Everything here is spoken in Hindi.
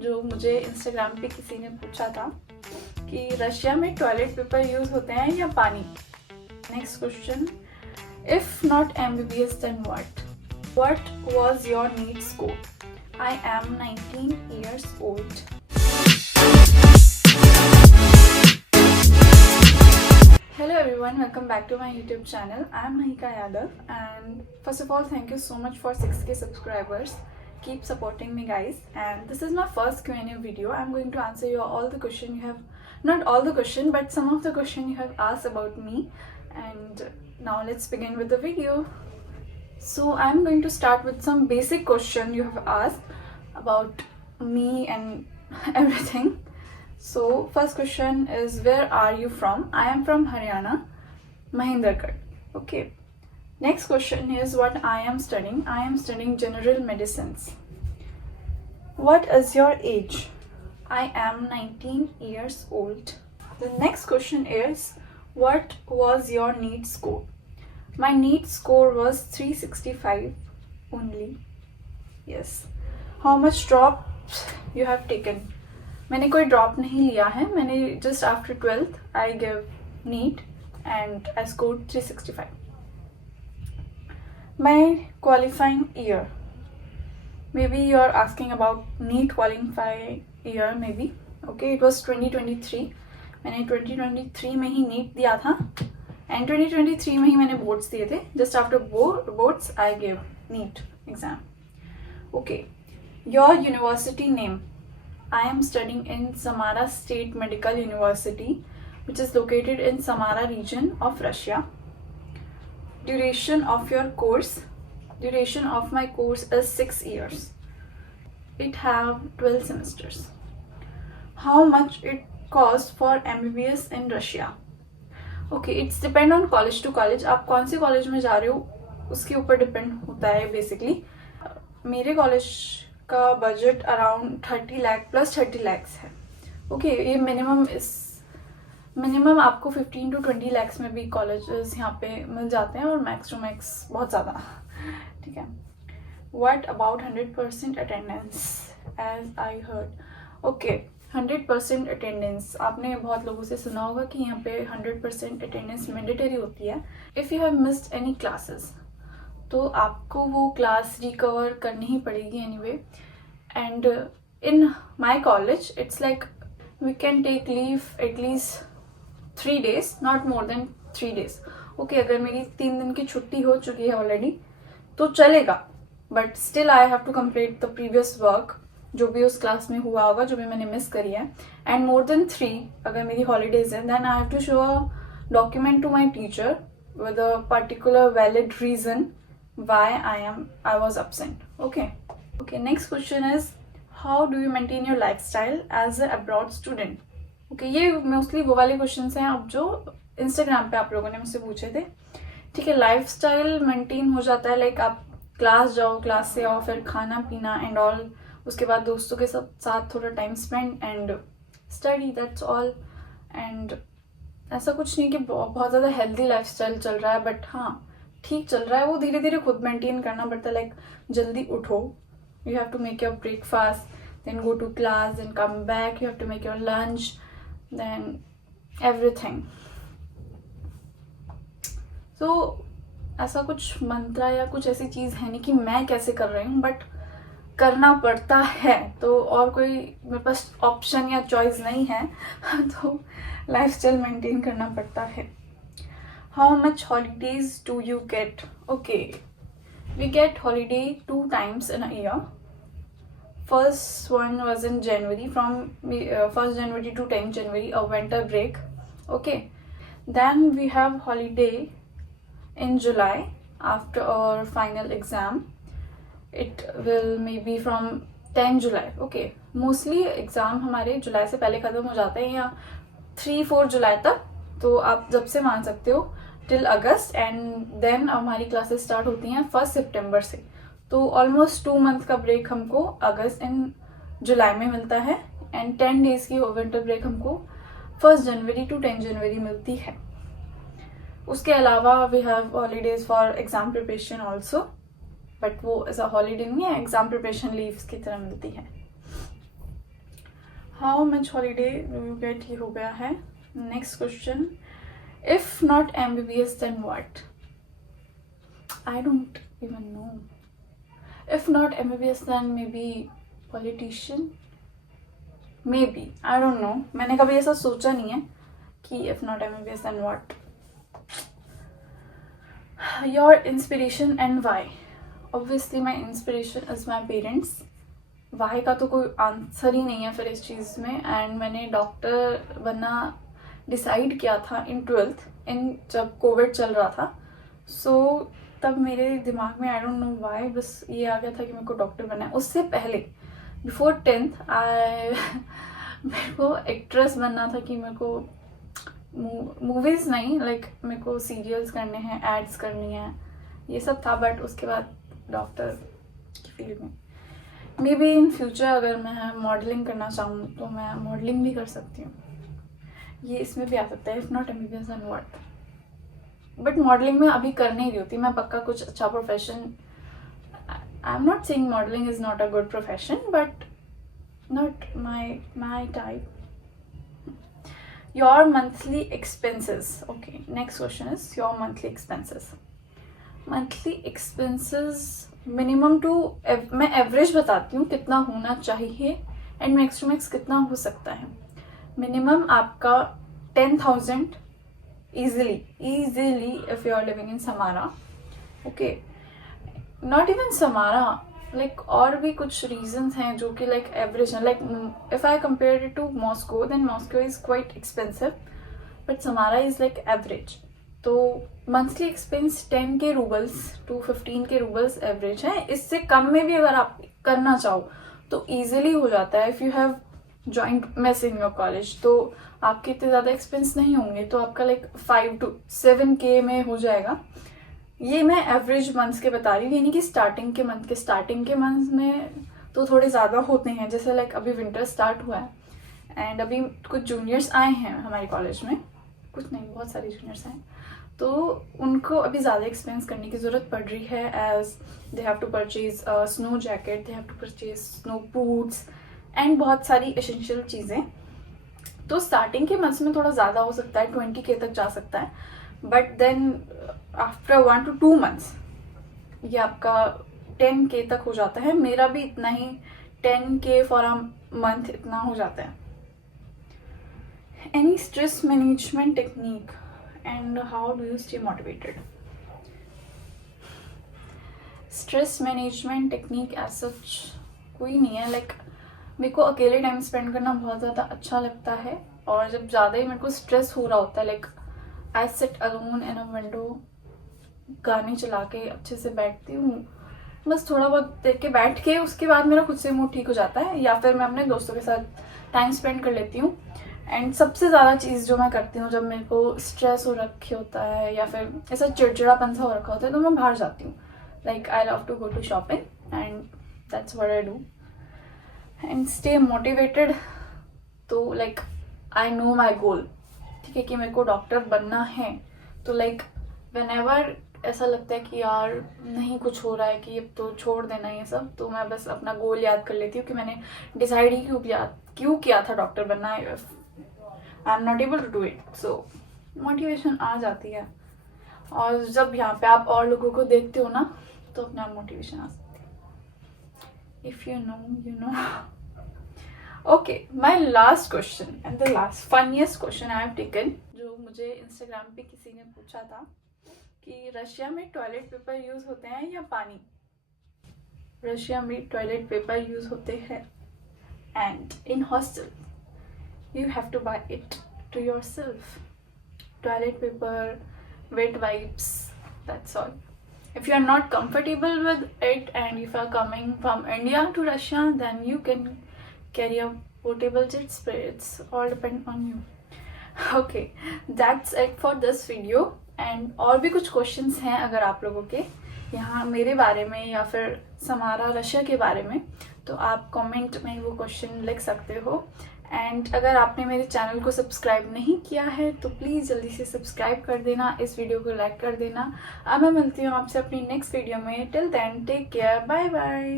जो मुझे इंस्टाग्राम पे किसी ने पूछा था कि रशिया में टॉयलेट पेपर यूज होते हैं या पानी। Next question, if not MBBS then what was your NEET score? I am 19 years old. Hello everyone, welcome back to my YouTube channel. I am Mahika Yadav, and first of all thank you so much for 6k subscribers. Keep supporting me guys, and this is my first Q&A video. I'm going to answer you all the question you have, not all the question but some of the question you have asked about me. And now let's begin with the video. So I'm going to start with some basic question you have asked about me and everything. So first question is, where are you from? I am from Haryana, Mahendragarh. Okay. Next question is, what I am studying? I am studying general medicines. What is your age? I am 19 years old. The next question is, what was your NEET score? My NEET score was 365 only. Yes. How much drop you have taken? मैंने कोई ड्रॉप नहीं लिया है. मैंने just after 12th I gave NEET and I scored 365. My qualifying year. Maybe you are asking about NEET qualifying year maybe. Okay, it was 2023. मैंने 2023 में ही NEET दिया था and 2023 में ही मैंने बोर्ड्स दिए थे. Just after boards I gave NEET exam. Okay, your university name. I am studying in Samara State Medical University, which is located in Samara region of Russia. Duration of your course. Duration of my course is 6 years. It have 12 semesters. How much it cost for MBBS in Russia? Okay, it's depend on college to college. आप कौन से कॉलेज में जा रहे हो उसके ऊपर डिपेंड होता है बेसिकली. मेरे कॉलेज का budget around 30 lakh plus 30 lakhs है. ओके, ये मिनिमम आपको 15 to 20 लैक्स में भी कॉलेजेस यहाँ पे मिल जाते हैं और मैक्स टू मैक्स बहुत ज़्यादा. ठीक है. What about 100% attendance as I heard. Okay, 100% attendance आपने बहुत लोगों से सुना होगा कि यहाँ पे 100% अटेंडेंस मैंडेटरी होती है. If you have missed any classes तो आपको वो क्लास रिकवर करनी ही पड़ेगी anyway. And in my college it's like we can take leave at least 3 days, not more than 3 days. Okay, अगर मेरी 3 दिन की छुट्टी हो चुकी है ऑलरेडी तो चलेगा, but still I have to complete the previous work जो भी उस क्लास में हुआ होगा, जो भी मैंने मिस करी है. एंड मोर देन 3 अगर मेरी हॉलीडेज है then I have to show a document to my teacher with a particular valid reason why I was absent. Okay, next question is, how do you maintain your lifestyle as a abroad student? Okay, ये मोस्टली वो वाले क्वेश्चंस हैं अब जो इंस्टाग्राम पे आप लोगों ने मुझसे पूछे थे. ठीक है, लाइफस्टाइल मेंटेन हो जाता है लाइक आप क्लास जाओ, क्लास से आओ, फिर खाना पीना एंड ऑल, उसके बाद दोस्तों के साथ थोड़ा time spend and study, that's all. And ऐसा कुछ नहीं कि बहुत ज़्यादा हेल्दी लाइफस्टाइल चल रहा है, बट हाँ ठीक चल रहा है. वो धीरे धीरे खुद मेंटेन करना पड़ता है. लाइक जल्दी उठो, you have to make your breakfast, then go to class, then come back, you have to make your lunch, then everything. So ऐसा कुछ मंत्रा या कुछ ऐसी चीज़ है नहीं कि मैं कैसे कर रही हूँ, बट करना पड़ता है. तो और कोई मेरे पास ऑप्शन या चॉइस नहीं है तो लाइफस्टाइल मेंटेन करना पड़ता है. How much holidays do you get? Okay, we get holiday 2 times in a year. First one was in January, from 1st January to 10th January, a winter break. Okay, then we have holiday in July after our final exam. It will maybe from 10 July. Okay, mostly exam हमारे जुलाई से पहले ख़त्म हो जाते हैं या 3-4 जुलाई तक, तो आप जब से मान सकते हो टिल अगस्त. एंड देन हमारी क्लासेस स्टार्ट होती हैं 1 सितंबर से. तो ऑलमोस्ट 2 month का ब्रेक हमको अगस्त एंड जुलाई में मिलता है. एंड 10 days की विंटर ब्रेक हमको 1st जनवरी टू 10 जनवरी मिलती है. उसके अलावा we have holidays for exam preparation also, but वो ऐसा हॉलीडे नहीं है, एग्जाम प्रिपरेशन लीव्स की तरह मिलती है. How much holiday do you get, ये हो गया है. Next question, if not MBBS then what? I don't even know. If not MBBS then maybe politician, maybe, I don't know. मैंने कभी ऐसा सोचा नहीं है कि if not MBBS then what. Your inspiration and why? Obviously my inspiration is my parents. Why का तो कोई आंसर ही नहीं है फिर इस चीज़ में. एंड मैंने डॉक्टर बनना डिसाइड किया था इन 12th, जब कोविड चल रहा था. सो तब मेरे दिमाग में आई डोंट नो वाई बस ये आ गया था कि मेरे को डॉक्टर बनना है. उससे पहले बिफोर 10th मेरे को एक्ट्रेस बनना था, कि मेरे को मूवीज़ नहीं, लाइक मेरे को सीरियल्स करने हैं, एड्स करनी है, ये सब था. बट उसके बाद डॉक्टर की फील्ड में मे बी इन फ्यूचर अगर मैं मॉडलिंग करना चाहूँ तो मैं मॉडलिंग भी कर सकती हूँ. ये इसमें भी आ सकता है, if not MBBS then what. But modelling में अभी कर नहीं रही होती मैं पक्का कुछ अच्छा profession. I am not saying modelling is not a good profession, but not my type. Your monthly expenses. Okay, next question is your monthly expenses. Monthly expenses minimum two, मैं एवरेज बताती हूँ कितना होना चाहिए एंड मैक्स टू मैक्स कितना हो सकता है. मिनिमम आपका 10,000 easily if you are living in Samara. Okay, not even Samara, like और भी कुछ reasons हैं जो कि like average हैं. Like if I compare it to Moscow, then Moscow is quite expensive, but Samara is like average. तो मंथली एक्सपेंस 10 के रूबल्स टू 15 के रूबल्स एवरेज है. इससे कम में भी अगर आप करना चाहो तो ईजिली हो जाता है. If you have joint mess in your college तो आपके इतने ज़्यादा एक्सपेंस नहीं होंगे, तो आपका लाइक 5 to 7K में हो जाएगा. ये मैं एवरेज मंथ्स के बता रही हूँ, यानी कि स्टार्टिंग के मंथ में तो थोड़े ज़्यादा होते हैं. जैसे लाइक अभी विंटर स्टार्ट हुआ है एंड अभी कुछ जूनियर्स आए हैं हमारे कॉलेज में, कुछ नहीं बहुत सारे जूनियर्स हैं, तो उनको अभी ज़्यादा एक्सपेंस करने की ज़रूरत पड़ रही है. As they have to purchase snow jacket, they have to purchase snow boots and बहुत सारी एसेंशियल चीज़ें. तो स्टार्टिंग के मंथ्स में थोड़ा ज़्यादा हो सकता है, 20K तक जा सकता है. But then after 1 to 2 months ये आपका 10K तक हो जाता है. मेरा भी इतना ही 10K फॉर अ मंथ इतना हो जाता है. Any stress management technique and how do you stay motivated? Stress management technique as such कोई नहीं है. लाइक मेरे को अकेले टाइम स्पेंड करना बहुत ज़्यादा अच्छा लगता है, और जब ज़्यादा ही मेरे को स्ट्रेस हो रहा होता है, like I sit alone in a window, गाने चला के अच्छे से बैठती हूँ, बस थोड़ा बहुत देर के बैठ के उसके बाद मेरा खुद से मूड ठीक हो जाता है. या फिर मैं अपने दोस्तों के साथ टाइम स्पेंड कर लेती हूँ. एंड सबसे ज़्यादा चीज़ जो मैं करती हूँ जब मेरे को स्ट्रेस हो रखे होता है या फिर ऐसा चिड़चिड़ापन सा हो रखा होता है, तो मैं बाहर जाती हूँ. Like I love to go to shopping and that's what I do and stay motivated. तो like I know my goal, ठीक है, कि मेरे को डॉक्टर बनना है. तो लाइक व्हेनेवर ऐसा लगता है कि यार नहीं कुछ हो रहा है, कि अब तो छोड़ देना ये सब, तो मैं बस अपना गोल याद कर लेती हूँ कि मैंने डिसाइड ही क्यों किया था डॉक्टर बनना. I am not able to do it. So motivation आ जाती है, और जब यहाँ पे आप और लोगों को देखते हो ना तो अपने आप मोटिवेशन आ सकती है. If you know. Okay, my last question and the last funniest question I have taken, जो मुझे इंस्टाग्राम पे किसी ने पूछा था कि रशिया में टॉयलेट पेपर यूज होते हैं या पानी. रशिया में टॉयलेट पेपर यूज होते हैं and in hostel you have to buy it to yourself. Toilet paper, wet wipes, that's all. If you are not comfortable with it and if you are coming from India to Russia, then you can carry a portable jet spray. It's all depend on you. Okay, that's it for this video. And और भी कुछ questions हैं अगर आप लोगों के यहाँ मेरे बारे में या फिर समारा रशिया के बारे में, तो आप कमेंट में वो क्वेश्चन लिख सकते हो. एंड अगर आपने मेरे चैनल को सब्सक्राइब नहीं किया है तो प्लीज़ जल्दी से सब्सक्राइब कर देना, इस वीडियो को लाइक कर देना. अब मैं मिलती हूँ आपसे अपनी नेक्स्ट वीडियो में. Till then take care, bye bye.